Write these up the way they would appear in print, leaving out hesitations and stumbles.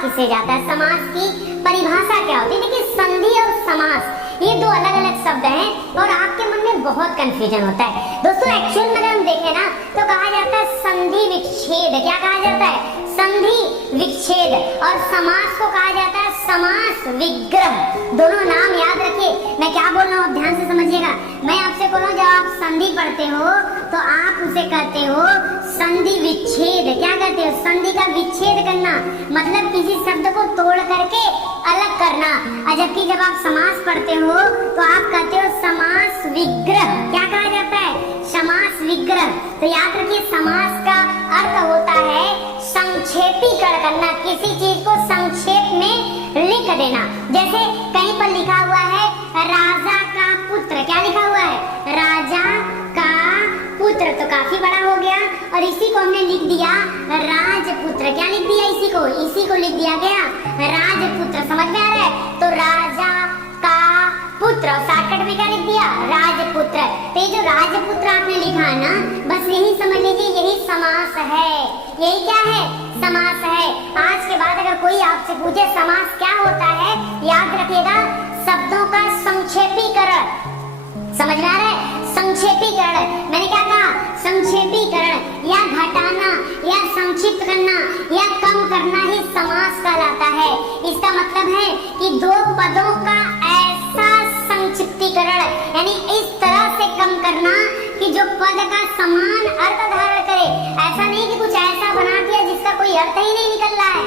किसे जाता है, समास की परिभाषा क्या होती है। देखिए संधि और समास ये दो अलग अलग शब्द हैं और आपके मन में बहुत कंफ्यूजन होता है दोस्तों। एक्चुअल में अगर हम देखें ना तो कहा जाता है संधि विच्छेद। क्या कहा जाता है? संधि विच्छेद। और समास को कहा जाता है समास विग्रह। दोनों नाम याद रखिए। मैं क्या बोल रहा हूँ ध्यान से समझिएगा। मैं आपसे बोल रहा हूँ जब आप संधि पढ़ते हो तो आप उसे कहते हो संधि विच्छेद। क्या कहते हो? संधि का विच्छेद करना, मतलब किसी शब्द को तोड़ करके अलग करना। और जबकि जब आप समास पढ़ते हो तो आप कहते हो समास विग्रह। क्या कहा जाता है? समास विग्रह। तो याद रखिए समास का अर्थ होता है संक्षेपीकरण करना, किसी चीज को संक्षेप में लिख देना। जैसे कहीं पर लिखा हुआ है राजा का पुत्र। क्या लिखा हुआ है? राजा का पुत्र। तो काफी बड़ा हो गया और इसी को हमने लिख दिया राजपुत्र। क्या लिख दिया? इसी को लिख दिया गया राजपुत्र। समझ में आ रहा है? तो राजा का पुत्र और शॉर्टकट में क्या लिख दिया? राजपुत्र। तो ये जो राजपुत्र आपने लिखा है ना, बस यही समझ लीजिए यही समास है। यही क्या है? समास है। आज के बाद अगर कोई आपसे पूछे समास क्या होता है, याद रखिएगा शब्दों का संक्षेपीकरण। समझ में आ रहा है? संक्षेपीकरण। मैंने क्या कहा? संक्षेपीकरण या घटाना या संक्षिप्त करना या कम करना ही समास कहलाता है। इसका मतलब है कि दो पदों का ऐसा संक्षिप्तीकरण, यानी इस तरह से कम करना कि जो पद का समान अर्थ धारण करे। ऐसा नहीं कि कुछ ऐसा बना दिया जिसका कोई अर्थ ही नहीं निकल रहा है,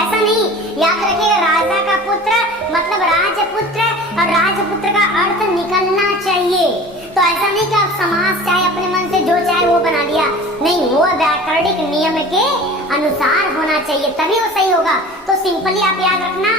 ऐसा नहीं। याद रखिएगा राजा का पुत्र मतलब राजपुत्र और राजपुत्र का अर्थ निकलना चाहिए। तो ऐसा नहीं कि आप समास चाहे अपने मन से जो चाहे वो बना लिया, नहीं, वो व्याकरणिक नियम के अनुसार होना चाहिए तभी वो सही होगा। तो सिंपली आप याद रखना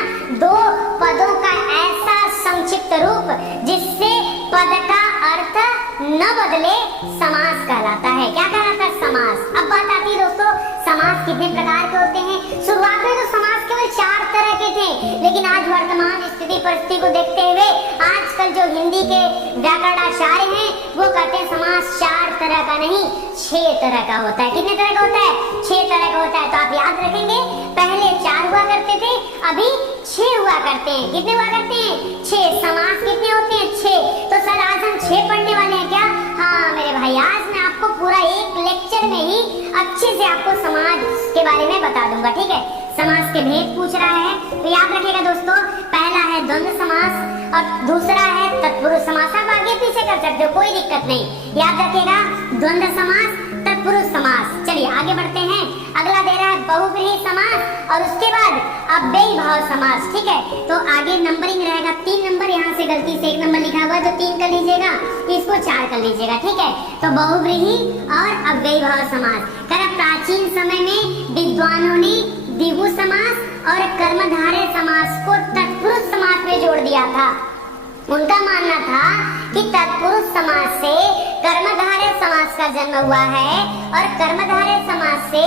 दो पदों का ऐसा संक्षिप्त रूप जिससे पद का अर्थ न बदले समास कहलाता है। क्या कहलाता है? समास। अब बात आती है दोस्तों समास कितने प्रकार के होते हैं। शुरुआत में तो समास केवल 4 तरह के थे, लेकिन आज वर्तमान स्थिति परिस्थिति को देखते हुए आजकल जो हिंदी के व्याकरणाचार्य हैं वो कहते हैं समास 4 तरह का नहीं 6 तरह का होता है। कितने तरह का होता है? 6 तरह का होता है। तो आप याद रखेंगे पहले 4 हुआ करते थे, अभी 6 हुआ करते हैं। कितने हुआ करते हैं? 6। समास कितने होते हैं? 6। तो सर आज हम 6 पढ़ने वाले हैं क्या? हाँ मेरे भाई, आज मैं आपको पूरा एक लेक्चर में ही अच्छे से आपको समाज के बारे में बता दूंगा। ठीक है? समास के भेद पूछ रहा है तो याद रखिएगा दोस्तों, पहला है द्वंद्व समास और दूसरा है तत्पुरुष समास। आप आगे पीछे कर सकते हो, कोई दिक्कत नहीं। याद रखिएगा द्वंद्व समास, तत्पुरुष समास। चलिए आगे बढ़ते हैं। अगला दे रहा है बहुव्रीहि समास और उसके बाद अव्ययी भाव समास। ठीक है? तो आगे नंबरिंग रहेगा 3 नंबर, यहाँ से गलती से 1 नंबर लिखा हुआ है तो 3 कर लीजिएगा, इसको 4 कर लीजिएगा। ठीक है? तो बहुव्रीहि और अव्ययी भाव समास। प्राचीन समय में विद्वानों ने द्विगु समास और कर्मधारय समास को तत्पुरुष समास में जोड़ दिया था। उनका मानना था कि तत्पुरुष समास से कर्मधारय समास का जन्म हुआ है और कर्मधारय समास से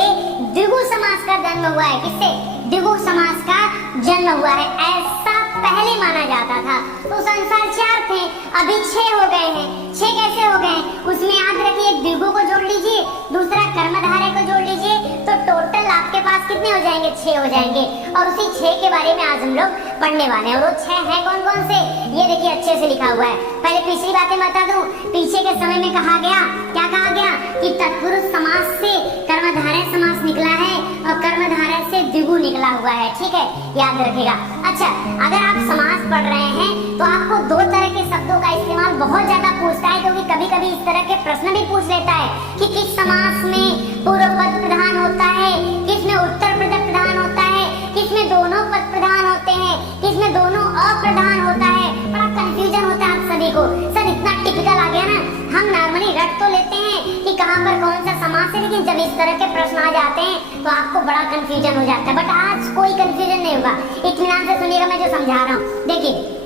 द्विगु समास का जन्म हुआ है। किससे? द्विगु समास का जन्म हुआ है, ऐसा पहले माना जाता था। तो संसार 4 थे, अभी 6 हो गए हैं। 6 कैसे हो गए? उसमें याद रखिए द्विगु को जोड़ लीजिए, दूसरा कर्मधारय को जोड़ लीजिए, तो टोटल आपके पास कितने हो जाएंगे? 6 हो जाएंगे। और उसी 6 के बारे में आज हम लोग पढ़ने वाले हैं। और वो 6 हैं कौन कौन से, ये देखिए अच्छे से लिखा हुआ है। पहले पिछली बातें बता दूं। पीछे के समय में कहा गया, क्या कहा गया कि तत्पुरुष समास से कर्मधारय समास निकला है और कर्मधारय से द्विगु निकला हुआ है। ठीक है? याद रखिएगा। अच्छा, अगर आप समास पढ़ रहे हैं तो आपको 2 तरह के शब्दों का इस्तेमाल बहुत ज्यादा पूछता है, क्योंकि कभी कभी इस तरह के प्रश्न भी पूछ लेता है कि किस समास में पूर्व पद प्रधान होता है, किसमें उत्तर पद प्रधान होता है, किसमें दोनों पद प्रधान होते हैं, किसमें दोनों अप्रधान होता है। बड़ा कंफ्यूजन होता है आप सभी को। सर इतना टिपिकल आ गया ना, हम नॉर्मली रट तो लेते हैं कि कहाँ पर कौन सा समास है, लेकिन जब इस तरह के प्रश्न आ जाते हैं तो आपको बड़ा कंफ्यूजन हो जाता है। बट आज कोई कंफ्यूजन नहीं होगा, इत्मीनान से सुनिएगा मैं जो समझा रहा हूँ। देखिए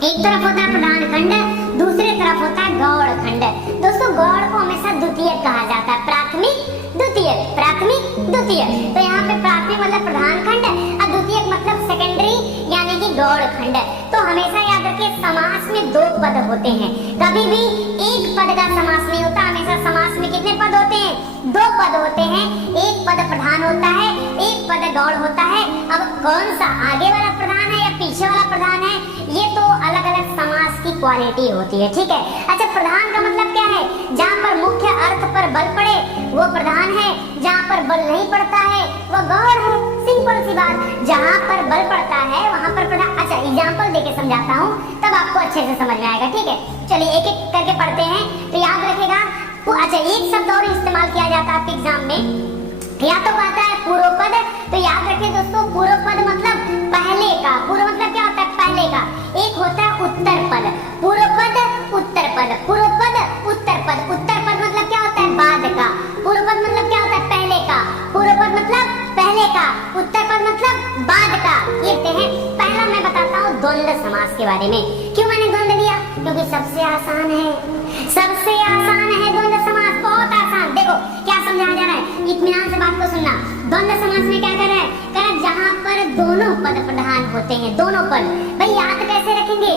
एक तरफ होता है प्रधान खंड, दूसरे तरफ होता है गौड़ खंड। दोस्तों गौड़ को हमेशा द्वितीयक कहा जाता है, प्राथमिक द्वितीयक, प्राथमिक द्वितीयक। तो यहाँ पे प्राथमिक मतलब प्रधान खंड और द्वितीयक मतलब सेकेंडरी यानी कि गौड़ खंड। तो हमेशा याद रखिए समास में 2 पद होते हैं, कभी भी एक पद का समास नहीं होता। हमेशा समास में कितने पद होते हैं? 2 पद होते हैं। एक पद प्रधान होता है, एक पद गौड़ होता है अब कौन सा आगे वाला प्रधान है या पीछे वाला प्रधान है, ये तो अलग अलग समास की क्वालिटी होती है, ठीक है। अच्छा, प्रधान का मतलब क्या है? जहाँ पर मुख्य अर्थ पर बल पड़े वो प्रधान है, जहाँ पर बल नहीं पड़ता है वो गौड़ है। सिंपल सी बात, जहाँ पर बल पड़ता है वहाँ पर प्रधान। अच्छा, एग्जाम्पल देके समझाता हूँ तब आपको अच्छे से समझ में आएगा, ठीक है। चलिए एक एक करके पढ़ते हैं तो याद रखेगा। अच्छा, एक शब्द और इस्तेमाल किया जाता है आपके एग्जाम में, या तो आता है पूर्व पद। तो याद रखिए दोस्तों, पूर्व पद मतलब पहले का। पूर्व मतलब क्या होता है? पहले का। एक होता है उत्तर पद। पूर्व पद, उत्तर पद, पूर्व पद, उत्तर पद। उत्तर पद मतलब क्या होता है? बाद का। पूर्व पद मतलब क्या होता है? पहले का। पूर्व पद मतलब पहले का, उत्तर पद मतलब बाद का। ये हैं। पहला मैं बताता हूँ द्वंद्व समास के बारे में। क्यों मैंने द्वंद्व लिया? क्योंकि सबसे आसान है, सबसे आसान है द्वंद्व समास, बहुत आसान। देखो क्या समझाया जा रहा है, इत्मीनान से बात को सुनना। द्वंद्व समास में क्या कर रहा है? कह रहा है जहाँ पर दोनों पद प्रधान होते हैं, दोनों पद। भाई याद कैसे रखेंगे?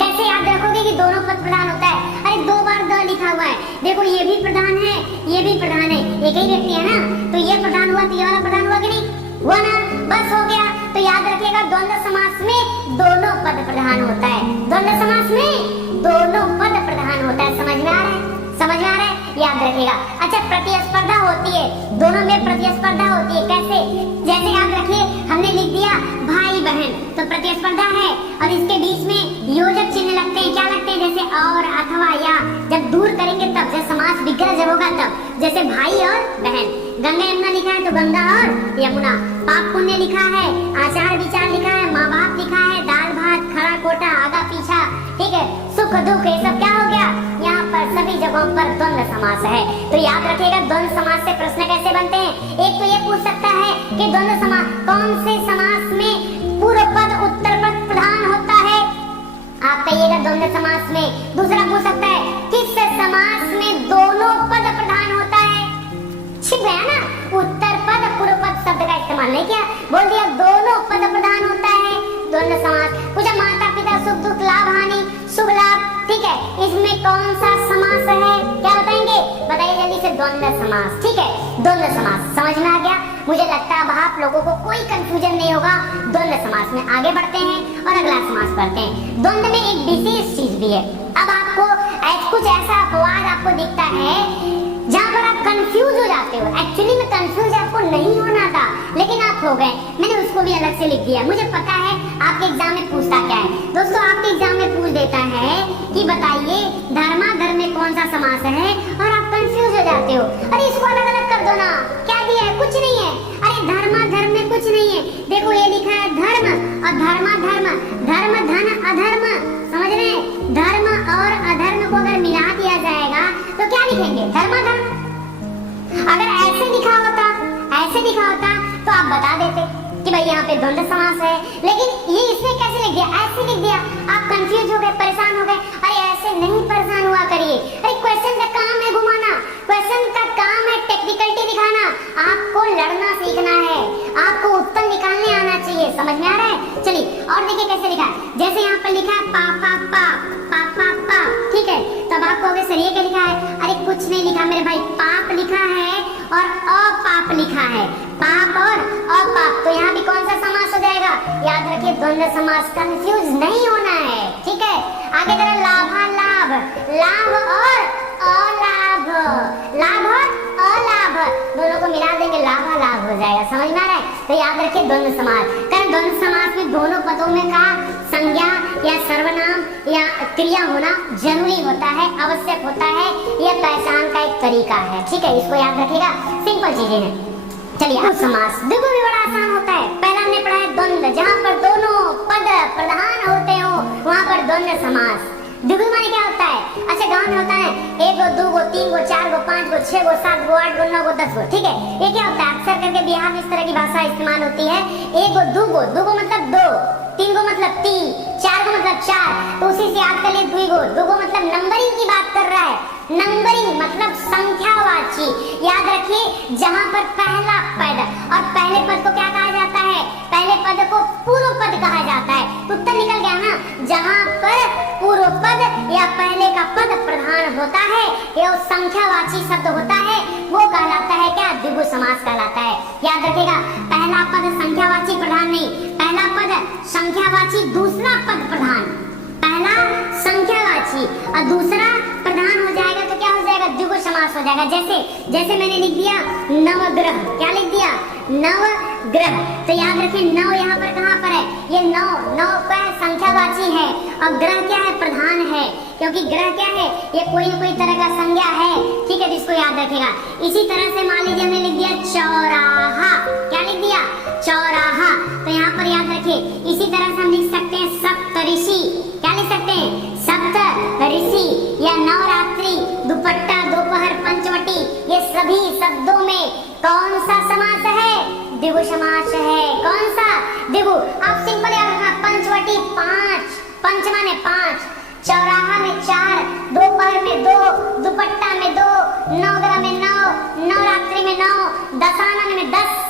कैसे याद रखोगे कि दोनों पद प्रधान होता है? अरे दो बार द लिखा हुआ है, देखो ये भी प्रधान है, ये भी प्रधान है, एक ही व्यक्ति है ना, तो ये प्रधान हुआ तो ये वाला प्रधान हुआ कि नहीं हुआ ना? बस हो गया। तो याद रखिएगा द्वंद्व समास में दोनों पद प्रधान होता है। द्वंद्व समास में दोनों पद प्रधान होता है। समझ में आ रहा है? समझ में आ रहा है? याद रखिएगा। अच्छा, प्रतिस्पर्धा होती है, दोनों में प्रतिस्पर्धा होती है। कैसे? जैसे याद रखिए, हमने लिख दिया भाई बहन, तो प्रतिस्पर्धा है और इसके बीच में योजक चिन्ह लगते हैं। क्या लगते हैं? जैसे और, अथवा, या। जब दूर करेंगे तब, जब समास विग्रह जब होगा तब। जैसे भाई और बहन, गंगा यमुना लिखा है तो गंगा और यमुना। पाप पुण्य लिखा है, आचार विचार लिखा है, माँ बाप लिखा है, दाल भात, खड़ा कोटा, आगा पीछा, ठीक है, सुख दुख, ये सब क्या हो गया? यहाँ पर सभी जगहों पर द्वंद्व समास है। तो याद रखिएगा द्वंद्व समास से प्रश्न कैसे बनते हैं। एक तो ये पूछ सकता है कि द्वंद्व समास कौन से समास में पूर्व पद उत्तर पद प्रधान होता है, आप कहिएगा द्वंद्व समास में। दूसरा पूछ सकता है किस समास में दोनों पद प्रधान होता है। छिप गया ना, उत्तर पद पूर्व पद शब्द का इस्तेमाल नहीं किया, बोल दिया दोनों पद प्रधान होता है, द्वंद्व समास। पूछा माता पिता सुख दुख लाभ हानि शुभ लाभ, ठीक है, इसमें कौन सा समास है? क्या बताएंगे? बताइए जल्दी से। द्वंद्व समास, ठीक है, द्वंद्व समास। समझ में आ गया? मुझे लगता है अब आप लोगों को कोई कंफ्यूजन नहीं होगा। द्वंद्व समास में आगे बढ़ते हैं और अगला समास पढ़ते हैं। द्वंद्व में एक विशेष चीज भी है। अब आपको कुछ ऐसा अपवाद आपको दिखता है जहाँ पर आप कंफ्यूज हो जाते हो। एक्चुअली में कंफ्यूज आपको नहीं होना था, लेकिन आप हो गए। मैंने उसको भी अलग से लिख दिया। मुझे पता है आपके एग्जाम में पूछता क्या है। दोस्तों आपके एग्जाम में पूछ देता है कि बताइए धर्माधर्म में कौन सा समास है, और आप कंफ्यूज हो जाते हो। अरे इसको अलग अलग कर दो ना, क्या दिया है? कुछ नहीं है। अरे धर्माधर्म में कुछ नहीं है। देखो ये लिखा है धर्म और धर्माधर्म, धर्म धन अधर्म, समझ रहे हैं? धर्म और अधर्म को अगर मिला दिया जाएगा तो क्या लिखेंगे? धर्माधर्म। अगर ऐसे लिखा होता, ऐसे लिखा होता तो आप बता देते कि भाई यहाँ पे द्वंद्व समास है, लेकिन ये इसने कैसे लिख दिया? ऐसे लिख दिया। आप कंफ्यूज हो गए, परेशान हो गए। अरे ऐसे नहीं परेशान हुआ करिए। अरे क्वेश्चन का काम है घुमाना, क्वेश्चन का काम है टेक्निकलिटी दिखाना। आपको लड़ना सीखना है, आपको उत्तर निकालने आना चाहिए। समझ में आ रहा है? चलिए और देखिए कैसे लिखा है। जैसे यहाँ पर लिखा है पा पा पा पा पा पा, ठीक है, तब आपको अगर सर ये क्या लिखा है? अरे कुछ नहीं लिखा मेरे भाई, पाप लिखा है और अपाप लिखा है, पाप और अपाप। तो यहाँ भी कौन सा समास हो जाएगा? याद रखिए द्वंद्व समास। कंफ्यूज नहीं होना है, ठीक है। आगे तरह लाभालाभ, लाभ और अलाभ, लाभ और अलाभ दोनों को मिला देंगे, लाभालाभ हो जाएगा। समझ में आ रहा है? तो याद रखिए द्वंद्व समास। कारण द्वंद्व समास में दोनों पदों में का संज्ञा या सर्वनाम या क्रिया होना जरूरी होता है, आवश्यक होता है। यह पहचान का एक तरीका है, ठीक है, इसको याद रखिएगा। सिंपल चीजें हैं। चलिए अब समास देखो भी बड़ा आसान होता है। पहला हमने पढ़ा है द्वंद्व, जहाँ पर दोनों पद प्रधान होते हो वहाँ पर द्वंद्व समास। द्विगु माने क्या होता है? अच्छा गांव में होता है 1 गो 2 गो 3 गो 4 गो 5 गो 6 गो 7 गो 8 गो 9 गो 10 गो, ठीक है। ये क्या होता है? अक्सर करके बिहार में इस तरह की भाषा इस्तेमाल होती है। 1 गो 2 गो, 2 गो मतलब 2, 3 गो मतलब 3, 4 गो मतलब 4। तो उसी से याद कर लिए द्विगु। 2 गो मतलब नंबरिंग की बात कर रहा है, नंबरिंग मतलब संख्यावाची। याद रखिए जहाँ पर पहला पद, और पहले पद को क्या कहा जाता है? पहले पद को पूर्व पद कहा जाता है। उत्तर निकल गया ना। जहाँ पर पूर्व पद या पहले का पद प्रधान होता है या संख्यावाची शब्द होता है, वो कहलाता है क्या? द्विगु समास कहलाता है। याद रखिएगा पहला पद संख्यावाची प्रधान नहीं, संख्यावाची दूसरा पद प्रधान, पहला संख्यावाची और दूसरा प्रधान हो जाएगा तो क्या हो जाएगा, द्विगु समास हो जाएगा। जैसे मैंने लिख दिया नवग्रह, क्या लिख दिया, नवग्रह। तो याद रखें नव यहाँ पर कहाँ पर है, ये नौ का संख्यावाची है और ग्रह क्या है, प्रधान है, क्योंकि ग्रह क्या है, ये कोई न कोई तरह का संज्ञा है, ठीक है, जिसको याद रखेगा। इसी तरह से मान लीजिए हमने लिख दिया चौराहा, क्या लिख दिया, चौराहा। तो यहाँ पर याद रखें, इसी तरह से हम लिख सकते हैं सप्तऋषि, क्या लिख सकते हैं, सप्तऋषि या नवरात्रि, दुपट्टा, दोपहर, पंचवटी, ये सभी शब्दों में कौन सा समास है, द्विगु समास है। कौन सा, द्विगु। आप सिंपल याद रखना, पंचवटी 5, पंच माने 5, चौराहा में 4, दोपहर में 2, दुपट्टा में 2, नवग्रह में 9, नवरात्रि में 9, दशानन में 10।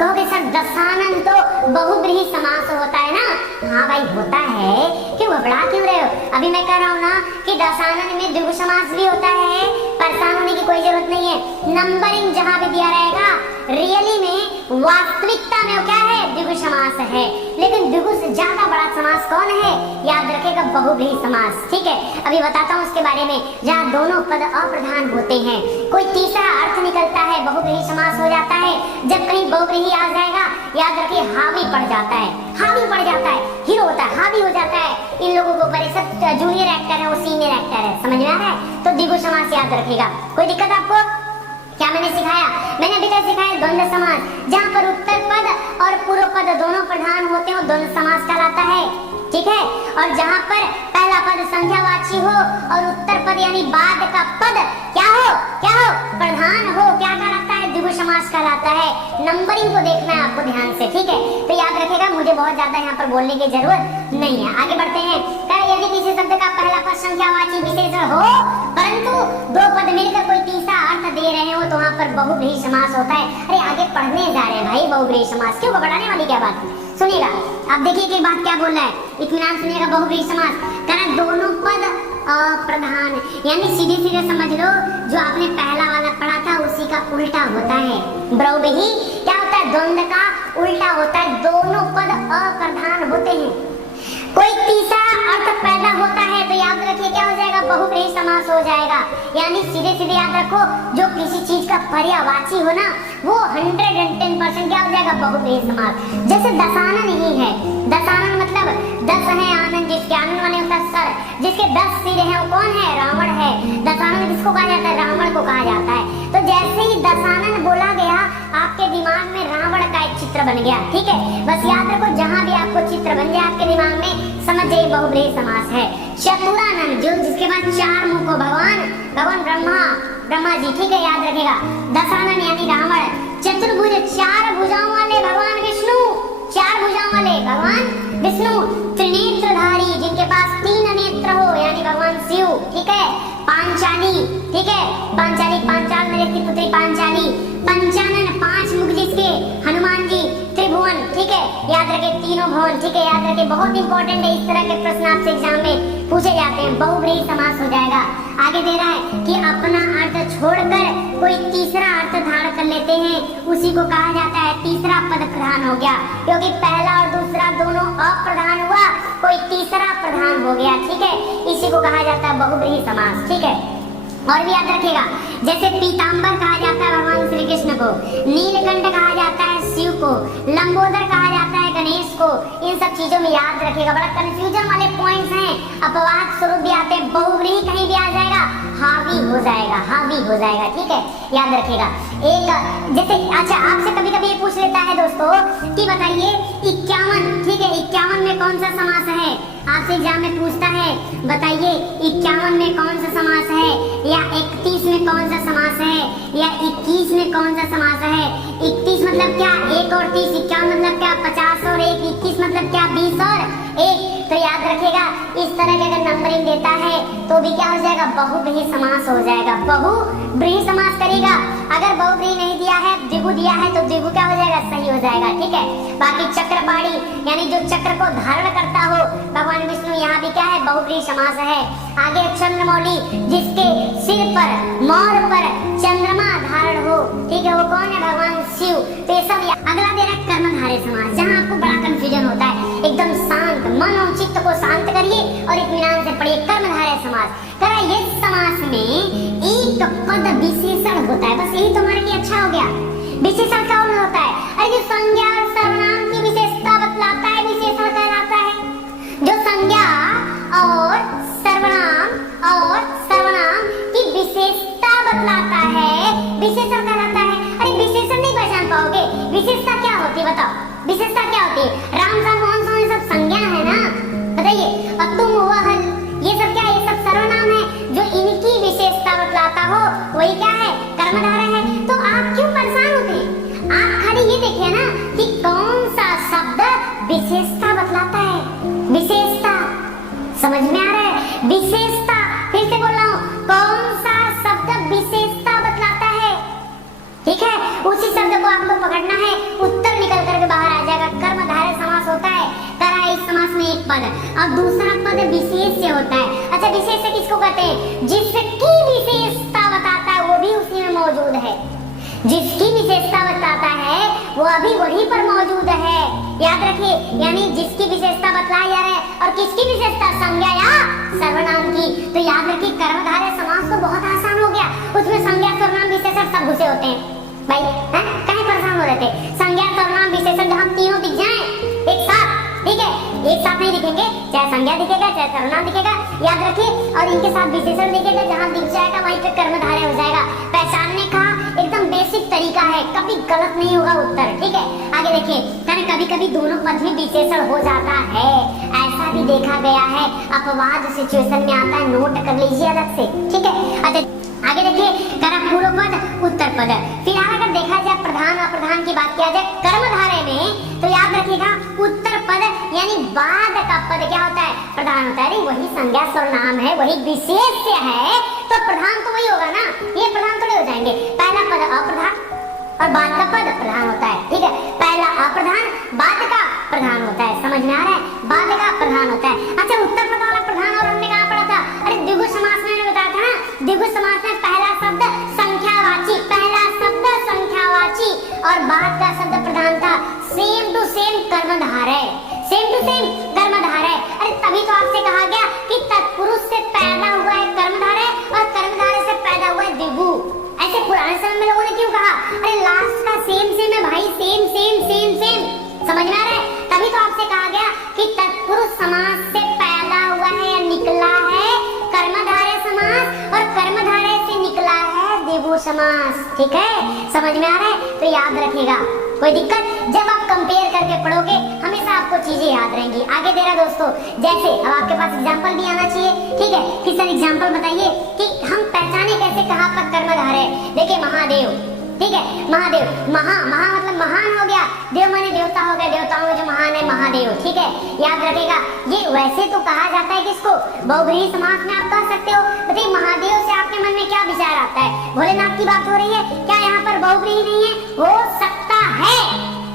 कहोगे सर दशानन तो बहुब्रीहि समास होता है ना, हाँ भाई होता है, क्यों घबरा क्यों रहे हो। अभी मैं कह रहा हूँ ना कि दशानन में द्विगु समास भी होता है, परेशान होने की कोई जरूरत नहीं है। नंबरिंग जहाँ भी दिया रहेगा, रियली में वास्तविकता में वो क्या है, द्विगु समास है। लेकिन द्विगु से ज्यादा बड़ा समास कौन है, याद रखेगा बहुब्रीहि समास, ठीक है। अभी बताता हूँ उसके बारे में, जहाँ दोनों पद अप्रधान होते हैं, कोई तीसरा अर्थ निकलता है, बहुब्रीहि समास हो जाता है। जब कहीं बहुब्रीहि आ जाएगा, याद रखिए हावी पड़ जाता है, हावी पड़ जाता है, हीरो होता है, हावी हो जाता है इन लोगों को ऊपर। सब जूनियर एक्टर है, वो सीनियर एक्टर है, समझ में आ रहा है। तो द्विगु समास याद रखेगा। कोई दिक्कत आपको, क्या मैंने सिखाया, मैंने अभी तक सिखाया द्वंद्व समास, जहाँ पर उत्तर पद और पूर्व पद दोनों प्रधान होते हो, द्वंद्व समास कहलाता है, ठीक है। और जहाँ पर पहला पद संख्यावाची हो और उत्तर पद यानी बाद का पद क्या हो, प्रधान हो, क्या कहलाता है, द्विगु समास कहलाता है। नंबरिंग को देखना है आपको ध्यान से, ठीक है। तो याद रखेगा, मुझे बहुत ज्यादा यहाँ पर बोलने की जरूरत नहीं है। आगे बढ़ते हैं। यदि किसी शब्द का पहला पद संख्यावाची विशेषण हो परंतु दो पद मिलकर कोई तीसरा अर्थ दे रहे हो तो वहाँ पर बहुब्रीहि समास होता है। अरे आगे पढ़ने जा रहे हैं भाई, बहुब्रीहि समास क्यों घबराने वाली क्या बात है, सुनिएगा। आप देखिए कि बात क्या बोल रहा है, इत्मीनान सुनिएगा। बहुब्रीहि समास कहना दोनों पद अप्रधान, यानी सीधे सीधे समझ लो, जो आपने पहला वाला पढ़ा था उसी का उल्टा होता है। बहुब्रीहि क्या होता है, द्वंद्व का उल्टा होता है, दोनों पद अप्रधान होते हैं। कोई तीसरा अर्थ पैदा होता है तो याद रखिए क्या हो जाएगा, बहुब्रीहि समास हो जाएगा। यानी सीधे सीधे याद रखो, जो किसी चीज का पर्यायवाची हो ना, वो 110% क्या हो जाएगा, बहुब्रीहि समास। जैसे दशानन ही है, दशानन मतलब 10 है आनंद, जिसके आनंद माने होता है सर, जिसके 10 सिर है वो कौन है, रावण है। दशानन किसको कहा जाता है, रावण को कहा जाता है। तो जैसे ही दशानन बोला गया, आपके दिमाग में रावण का एक चित्र बन गया, ठीक है। बस याद रखो, जहां भी आपको चित्र बन जाए आपके दिमाग में, समझ जाइए बहुब्रीहि समास है। चतुरानन, जो जिसके पास 4 मुंह को, भगवान ब्रह्मा जी, ठीक है, याद रखेगा। दशानन यानी रावण। चतुर्भुज, 4 भुजाओं वाले भगवान विष्णु, 4 भुजाओं वाले भगवान विष्णु। त्रिनेत्रधारी, जिनके पास 3 नेत्र हो, यानी भगवान शिव, ठीक है। पांचाली, ठीक है, पांचाल नरेश की पुत्री पांचाली। पंचानन, 5 मुख जिसके, हनुमान जी। त्रिभुवन, ठीक है, याद रखे, तीनों भुवन, ठीक है, याद रखे, बहुत इंपॉर्टेंट है। इस तरह के प्रश्न आपसे एग्जाम में पूछे जाते हैं। बहुब्रीहि समास हो जाएगा। आगे दे रहा है कि अपना अर्थ छोड़कर कोई तीसरा अर्थ धारण कर लेते हैं, उसी को कहा जाता है तीसरा पद प्रधान हो गया। क्योंकि पहला और दूसरा दोनों अप्रधान हुआ, कोई तीसरा प्रधान हो गया, ठीक है, इसी को कहा जाता है बहुब्रीहि समास, ठीक है। और भी याद रखेगा, जैसे पीतांबर कहा जाता है भगवान श्री कृष्ण को, नीलकंठ कहा जाता है शिव को, लंबोदर कहा जाता है गणेश को। इन सब चीजों में याद रखेगा, बड़ा कंफ्यूजन वाले पॉइंट्स हैं, अपवाद स्वरूप भी आते हैं। बहुब्रीहि कहीं भी आ जाएगा, हावी हो जाएगा, ठीक है, याद रखेगा। एक जैसे, अच्छा आपसे कभी कभी ये पूछ लेता है दोस्तों कि बताइए 51, ठीक है, 51 में कौन सा समास है, आपसे एग्जाम में पूछता है, बताइए 51 में कौन सा समास है, या 31 में कौन सा समास है, या 21 में कौन सा समास है। 31 मतलब क्या, 1 और 30, 51 मतलब क्या, 50 और 1, 21 मतलब क्या, 20 और 1। तो याद रखेगा, इस तरह के अगर नंबरिंग देता है तो भी क्या हो जाएगा, बहुब्रीहि समास हो जाएगा, बहुब्रीहि समास करेगा। अगर बहुब्रीहि नहीं दिया है, द्विगु दिया है, तो द्विगु क्या हो जाएगा, सही हो जाएगा, ठीक है। बाकी चक्रपाणी यानी जो चक्र को धारण करता हो भगवान विष्णु, यहाँ भी क्या है, बहुब्रीहि समास है। आगे चंद्रमौली, जिसके सिर पर, मोर पर चंद्रमा धारण हो, ठीक है, वो कौन है, भगवान शिव। तो ये सब। अगला दे रहा है कर्मधारय समास, जहाँ आपको बड़ा कंफ्यूजन होता है, एकदम समास। करा ये समास में एक पद विशेषण होता है, बस यही तुम्हारे लिए अच्छा हो गया। विशेषण क्या होता है? अरे जो संज्ञा और सर्वनाम की विशेषता बतलाता है विशेषण कहलाता है। जो संज्ञा और सर्वनाम की विशेषता बतलाता है विशेषण कहलाता है। अरे विशेषण नहीं पहचान पाओगे, विशेषता क्या होती है बताओ? विशेषता क्या होती है? राम सा मोहन सा ये सब संज्ञा है ना, बताइए। और तुम वह ये सब क्या है? ये सब सर्वनाम है। जो इनकी विशेषता बतलाता हो वही क्या है? कर्मधारय है। तो आप क्यों परेशान होते हैं? आप खाली ये देखिए ना कि कौन सा शब्द विशेषता बतलाता है। विशेषता समझ में आ रहा है? विशेषता, फिर से बोल रहा हूँ, कौन सा शब्द विशेषता बतलाता है, ठीक है? उसी शब्द को आपको पकड़ना है, उत्तर निकल करके बाहर आ जाएगा। कर्मधारय समास होता है, करा इस समास में एक पद और दूसरा पद विशेष्य होता है। अच्छा, विशेष्य किसको कहते हैं? जिसकी विशेषता बताता है वो भी उसी में मौजूद है। जिसकी विशेषता बताता है वो अभी वहीं पर मौजूद है, याद रखिए। यानी जिसकी विशेषता बतलाई जा रहा है और किसकी विशेषता? संज्ञा या सर्वनाम की। तो याद रखिए कर्मधारय समास तो बहुत आसान हो गया, उसमें संज्ञा सर्वनाम विशेषण सब घुसे होते हैं भाई, हैं? कहीं परेशान हो रहे थे? संज्ञा सर्वनाम विशेषण जहां तीनों दिख जाएं एक साथ, ठीक है, एक साथ नहीं दिखेंगे, चाहे संज्ञा दिखेगा चाहे सर्वनाम दिखेगा, याद रखिए। और इनके साथ विशेषण दिखेगा, जहां दिख जाएगा वहीं पे कर्मधारय हो जाएगा। पहचानने का एकदम बेसिक तरीका है, कभी गलत नहीं होगा उत्तर, ठीक है। आगे देखिए, कभी कभी दोनों पद में विशेषण हो जाता है, ऐसा भी देखा गया है। अपवाद सिचुएशन में आता है, नोट कर लीजिए अलग से, ठीक है। अच्छा आगे देखिए, करा पूर्व पद उत्तर पद। फिलहाल अगर देखा जाए प्रधान अप्रधान की बात किया जाए कर्मधारय में, तो याद रखिएगा उत्तर पद यानी बाद का पद क्या होता है? प्रधान होता है। अरे वही संज्ञा सर्वनाम है, वही विशेष्य है, तो प्रधान तो वही होगा ना, ये प्रधान थोड़े हो जाएंगे। पहला पद अप्रधान और बाद का पद प्रधान होता है, ठीक है। पहला अप्रधान, बाद का प्रधान होता है, समझ में आ रहा है? बाद का प्रधान होता है। अच्छा उत्तर पद वाला प्रधान और हमने कहाँ पढ़ा था? अरे द्विगु समास में बताया था ना, द्विगु समास में पहला शब्द संख्यावाची, पहला शब्द संख्यावाची और बाद का शब्द प्रधान था। सेम टू सेम कर्मधारय, सेम टू सेम कर्मधारय। अरे तभी तो आपसे कहा गया कि तत्पुरुष से पैदा हुआ है कर्मधारय और कर्मधारय से पैदा हुआ है द्विगु। ऐसे पुराने समय में लोगों ने क्यों कहा? अरे लास्ट का सेम सेम है भाई, सेम सेम सेम सेम, समझ में आ रहा है? तभी तो आपसे कहा गया कि तत्पुरुष समास से पैदा हुआ है या निकला है कर्मधारय समास और कर्मधारय से निकला है द्विगु समास, ठीक है? समझ में आ रहा है? तो याद रखिएगा, कोई दिक्कत? जब आप कंपेयर करके पढ़ोगे हमेशा आपको चीजें याद रहेंगी। आगे दे रहा दोस्तों, जैसे अब आपके पास एग्जांपल भी आना चाहिए, ठीक है? किस तरह एग्जांपल बताइए कि हम पहचाने कैसे कहाँ पर कर्मधारय। देखिए महादेव, ठीक है, महादेव, महा मतलब महान हो गया, देव माने देवता हो गया, देवताओं में जो महान है महादेव, ठीक है? याद रखेगा, ये वैसे तो कहा जाता है किसको? बहुब्रीहि समास में आप कह सकते हो। बताइए महादेव से आपके मन में क्या विचार आता है? भोलेनाथ की बात हो रही है क्या? यहाँ पर बहुब्रीहि नहीं है? हो सकता है,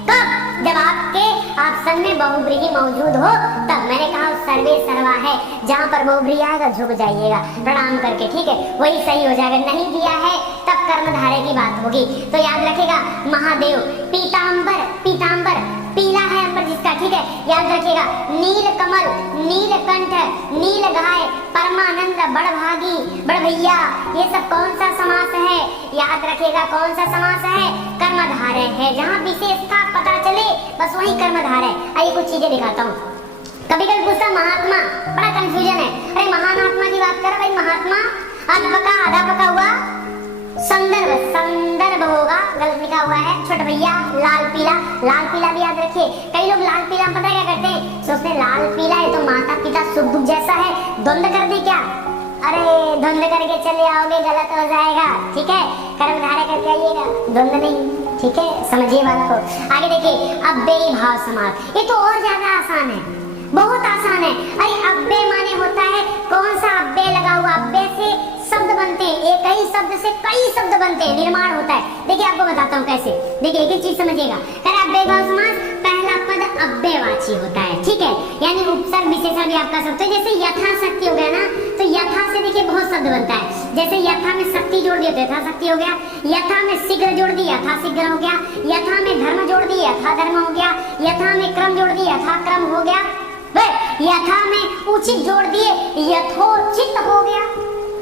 कब? जब आपके ऑप्शन में बहुब्रीहि मौजूद हो तब। मैंने कहा सर्वे सर्वा है, जहाँ पर बहुब्रीहि आएगा झुक जाइएगा प्रणाम करके, ठीक है? वही सही हो जाएगा। नहीं दिया है तब कर्मधारय की बात होगी। तो याद रखेगा महादेव, पीतांबर, पीतांबर पीला है अंबर जिसका, ठीक है? याद रखिएगा नील कमल, नीलकंठ, नील गाय, परमानंद, बड़भागी, बड़भैया, ये सब कौन सा समास है? याद रखिएगा कौन सा समास है? कर्मधारय है। जहाँ विशेषता पता चले बस वही कर्मधारय। आइए कुछ चीजें दिखाता हूँ। कभी कभी पूछता महात्मा, बड़ा कंफ्यूजन है। अरे महान आत्मा की बात कर भाई, महात्मा अधपका आधा पका हुआ, संदर्भ, संदर्भ होगा, गलत लिखा हुआ है। छोटा भैया लाल पीला, लाल पीला भी याद रखिए। कई लोग लाल पीला पता है क्या करते हैं? सोचते हैं लाल पीला है तो माता पिता सुख दुख जैसा है, द्वंद कर दे क्या? अरे द्वंद करके चले आओगे गलत हो जाएगा, ठीक है? कर्मधारय करके आइएगा, द्वंद नहीं, ठीक है? समझिए बात को। आगे देखिए अव्ययी भाव समास, ये तो और ज्यादा आसान है, बहुत आसान है। अरे अव्यय माने होता है कौन सा अव्यय लगा हुआ, अव्यय से शब्द बनते हैं, एक ही शब्द से कई शब्द बनते हैं, निर्माण होता है। देखिए आपको बताता हूँ कैसे, देखिए एक चीज समझिएगा। अव्यय भाव समास, पहला पद अव्ययवाची होता है, ठीक है? यानी उपसर्ग विशेषण भी आप कर सकते हो। जैसे यथाशक्ति हो गया ना, तो यथा से देखिए बहुत शब्द बनता है। जैसे यथा में शक्ति जोड़ दिया तो यथाशक्ति हो गया, यथा में शीघ्र जोड़ दी यथा शीघ्र हो गया, यथा में धर्म जोड़ दी यथा धर्म हो गया, यथा में क्रम जोड़ दी यथा क्रम हो गया। यथा में उचित जोड़ दिए, यथोचित हो गया,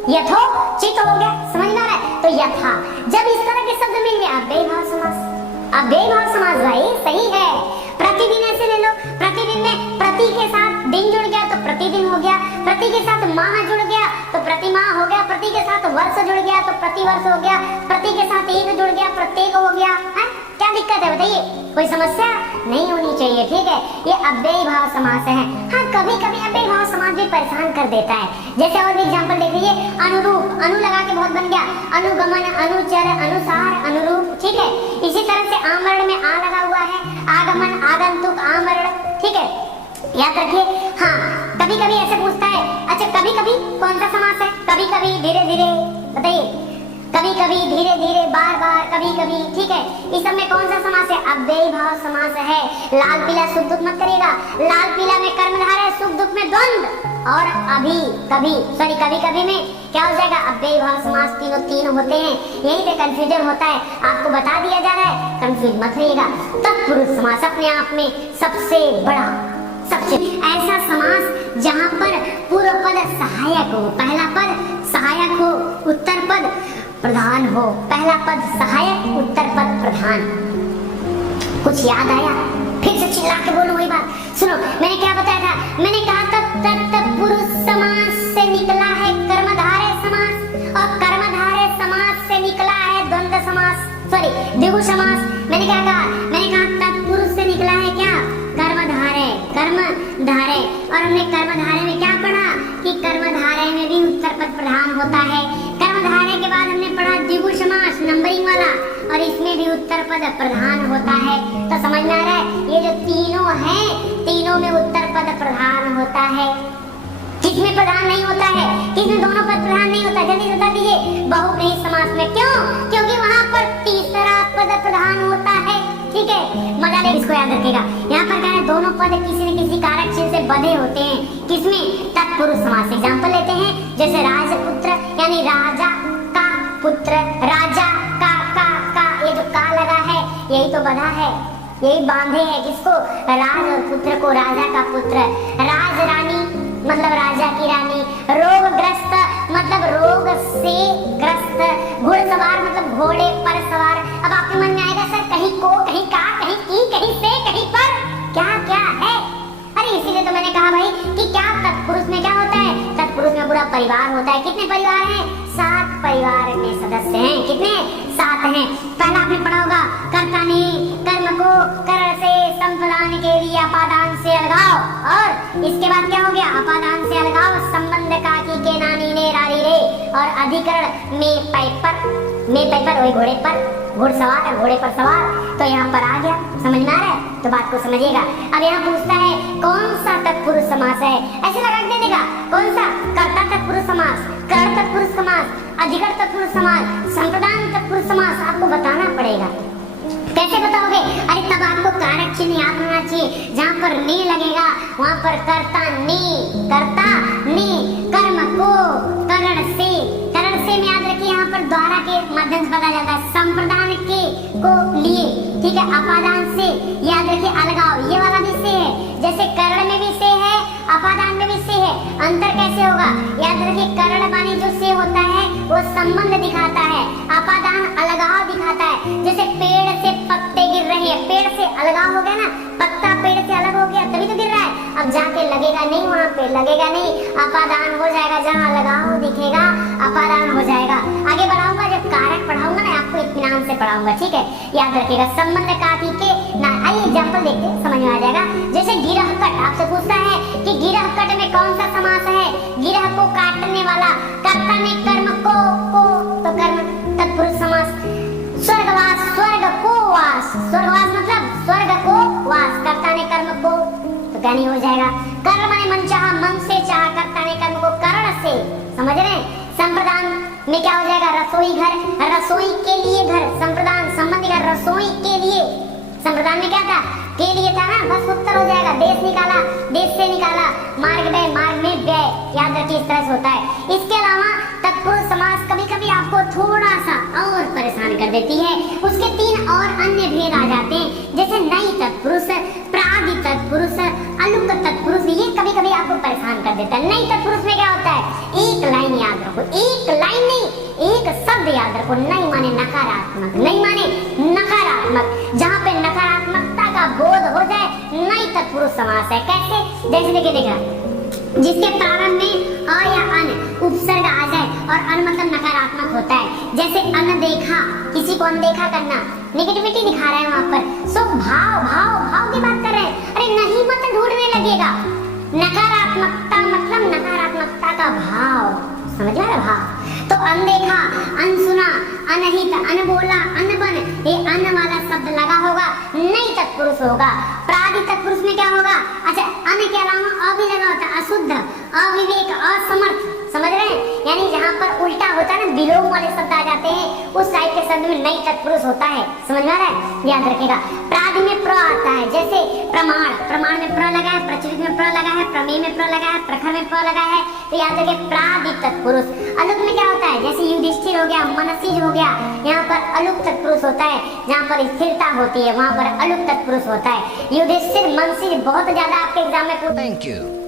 यथोचित हो गया, समझ में आ रहा है? तो यथा, जब इस तरह के शब्द मिल गए, अव्ययीभाव समास। अव्ययीभाव समास भाई सही है। प्रतिदिन ऐसे ले लो, प्रतिदिन में प्रति के साथ दिन जुड़ गया तो प्रतिदिन हो गया, प्रति के साथ माह जुड़ गया तो प्रतिमाह हो गया, प्रति के साथ वर्ष जुड़ गया तो प्रतिवर्ष हो गया, प्रति के साथ एक जुड़ गया प्रत्येक हो गया है? क्या दिक्कत है बताइए? कोई समस्या नहीं होनी चाहिए, ठीक है? ये अव्ययीभाव समास है। हाँ, कभी कभी अव्ययीभाव समास भी परेशान कर देता है। जैसे और भी एग्जांपल देख लीजिए, अनुरूप, अनु लगा के बहुत बन गया, अनुगमन, अनुचर, अनुसार, अनुरूप, ठीक है? इसी तरह से आमरण में आ लगा हुआ है, आगमन, आगंतुक, आमरण, ठीक है? याद रखिए। हाँ, कभी कभी ऐसे पूछता है, अच्छा कभी कभी कौन सा समास है? कभी कभी, धीरे धीरे, बताइए। कभी कभी, धीरे धीरे, बार बार, कभी कभी, ठीक है? इस सब में कौन सा समास है? अव्ययीभाव समास है। लाल पीला सुख दुख मत करिएगा, लाल पीला में कर्मधारय है, सुख दुख में द्वंद, और अभी कभी, सॉरी कभी कभी में क्या हो जाएगा? अव्ययीभाव समास। तीनों तीन होते हैं, यहीं पे कंफ्यूजन होता है, आपको बता दिया जा रहा है, कंफ्यूज मत रहिएगा। तत्पुरुष समास अपने आप में सबसे बड़ा, सबसे ऐसा समास जहां पर पूर्व पद सहायक हो, पहला पद सहायक हो, उत्तर पद प्रधान हो, पहला पद सहायक, उत्तर पद प्रधान। कुछ याद आया? फिर से चिल्ला के बोलो वही बात। सुनो, मैंने क्या बताया था? मैंने कहा था तत्पुरुष समास से निकला है कर्मधारय समास, और कर्मधारय समास से निकला है द्वंद्व समास, सॉरी द्विगु समास। मैंने क्या कहा? मैंने कहा तत्पुरुष से निकला है क्या? कर्मधारय, कर्मधारय, और हमने कर्मधारय में क्या पढ़ा कि कर्मधारय में भी उत्तर पद प्रधान होता है। कर्मधारय के बाद हमने पढ़ा द्विगु समास, नंबरिंग वाला, और इसमें भी उत्तर पद प्रधान होता है। तो समझ में आ रहा है? ये जो तीनों हैं, तीनों में उत्तर पद प्रधान होता है। किसमें प्रधान नहीं होता है? किसमें दोनों पद प्रधान नहीं होता? जल्दी बता दीजिए। बहुब्रीहि समास में। क्यों? क्योंकि वहां पर तीसरा पद प्रधान होता है, ठीक है? मजा ले, इसको याद रखिएगा। यहाँ पर क्या है? दोनों पद किसी न किसी कारक चिन्ह से बंधे होते हैं। किसमें? तत्पुरुष समास। एग्जाम्पल लेते हैं, जैसे राजपुत्र, यानी राजा का पुत्र, राजा का, ये जो का लगा है यही तो बंधा है, यही बांधे है किसको? राज और पुत्र को, राजा का पुत्र। राज रानी मतलब राजा की रानी, रोगग्रस्त मतलब रोग से ग्रस्त, घुड़सवार मतलब घोड़े पर सवार। अब आपके मन में आएगा सर कहीं को, कहीं का, कहीं की, कहीं से, कहीं पर, क्या क्या है? अरे इसीलिए तो मैंने कहा भाई कि क्या तत्पुरुष में क्या होता है? तत्पुरुष में पूरा परिवार होता है। कितने परिवार हैं? 7 परिवार में सदस्य हैं। कितने? 7 हैं। पहला आपने पढ़ा होगा, कर्ता ने कर्म को करण से संप्रदान के लिए अपादान से अलगाव, और इसके बाद क्या हो गया? अपादान से अलगाव, संबंध काकी के नानी ने रारी रे, और अधिकरण में पैपर, में पैपर वही घोड़े पर, घुड़सवार, घोड़े पर सवार। तो यहाँ पर आ गया, समझ में आ रहा है? तो बात को समझिएगा। अब यहाँ पूछता है कौन सा तत्पुरुष समास है? ऐसे लगा के देगा, कौन सा? कर्ता तत्पुरुष समास, करण तत्पुरुष समास, अधिकरण तत्पुरुष समास, संप्रदान तत्पुरुष समास। आपको बताना पड़ेगा। कैसे बताओगे? अरे तब आपको कारक चिन्ह याद होना चाहिए। जहाँ पर ने लगेगा वहाँ पर कर्ता ने, कर्ता ने, कर्म को करण से में याद रखिए, यहाँ पर द्वारा के माध्यम से पता जाता है। संप्रदान के को लिए, ठीक है? अपादान से याद रखिए, अलगाव, ये वाला भी से है। जैसे करण में भी से है, अपादान में भी से है। अंतर कैसे होगा? याद रखिए, करण माने जो से होता है वो संबंध दिखाता है, अपादान अलगाव दिखाता है। जैसे पेड़ से पत्ते गिर रहे हैं, पेड़ से अलगाव हो गया ना, पत्ता पेड़ से अलग हो गया तभी तो गिर रहा है। अब जाके लगेगा नहीं, वहाँ पे लगेगा नहीं, अपादान हो जाएगा। जहाँ लगाव दिखेगा अपादान हो जाएगा। आगे बढ़ाऊंगा, जब कारक पढ़ाऊंगा ना आपको इत्मीनान से पढ़ाऊंगा, ठीक है? याद रखिएगा। संबंध काकी के ना, आइए एग्जाम्पल देखते हैं, समझ में आ जाएगा। जैसे गिरह कट, आपसे पूछता है कि गिरह कट में कौन सा समास है? गिरह को काटने वाला, कर्ता ने कर्म को तो कर्म तत्पुरुष समास। स्वर्गवास, स्वर्ग को वास, स्वर्गवास मतलब स्वर्ग को वास, कर्ता ने कर्म को तो क्या नहीं हो जाएगा? कर्म माने मन चाहा, मन से चाहा, कर्ता ने कर्म को करण से, समझ रहे हैं? संप्रदान में क्या हो जाएगा? रसोई घर, रसोई के लिए घर, संप्रदान संबंधी घर, रसोई के लिए। संप्रदान में क्या था? के लिए था ना, बस उत्तर हो जाएगा। देश निकाला, देश से निकाला, मार्ग व्यय, मार्ग में व्यय। याद रखिए, इस तरह से होता है। इसके अलावा तत्पुरुष समास कभी कभी आपको थोड़ा सा और परेशान कर देती है। उसके 3 और अन्य भेद आ जाते हैं, जैसे नई तत्पुरुष, प्रादि तत्पुरुष, अलुक तत्पुरुष। ये कभी कभी तत्पुरुष समास है। कैसे? जैसे देखा जिसके प्रारंभ में अ या अन उपसर्ग आ जाए और अन मतलब नकारात्मक होता है। जैसे अनदेखा, किसी को अनदेखा करना, नेगेटिविटी दिखा रहा है वहां पर। सो भाव भाव भाव की बात कर रहे हैं। अरे नहीं मत ढूंढने लगेगा। नकारात्मकता मतलब नकारात्मकता का भाव, समझ में आ रहा भाव। तो अनदेखा, अनसुना, अनहित, अनबोला, अनबन, ये अन वाला शब्द लगा होगा, नहीं तत्पुरुष होगा। प्रादि तत्पुरुष में क्या होगा? अच्छा, अन के अलावा अ भी लगा होता है, अशुद्ध, अविवेक, असमर्थ, समझ रहे हैं? यानी जहाँ पर उल्टा होता है ना, विलोम वाले शब्द आ जाते हैं, उस टाइप के शब्द में नहीं तत्पुरुष होता है। समझ में आ रहा है? याद रखिएगा। प्रादि में प्र आता है, जैसे प्रमाण, प्रमाण में प्र लगा है, प्रचलित में प्र लगा है, प्रमेय में प्र लगा है, प्रखर में प्र लगा है, तो याद रखिए प्रादि तत्पुरुष। अलुक में क्या होता है? जैसे युधिष्ठिर हो गया, मनसीज हो गया, यहाँ पर अलुक तत्पुरुष होता है। जहाँ पर स्थिरता होती है वहाँ पर अलुक तत्पुरुष होता है। युधिष्ठिर, मनसीज बहुत ज्यादा आपके एग्जाम में। Thank you.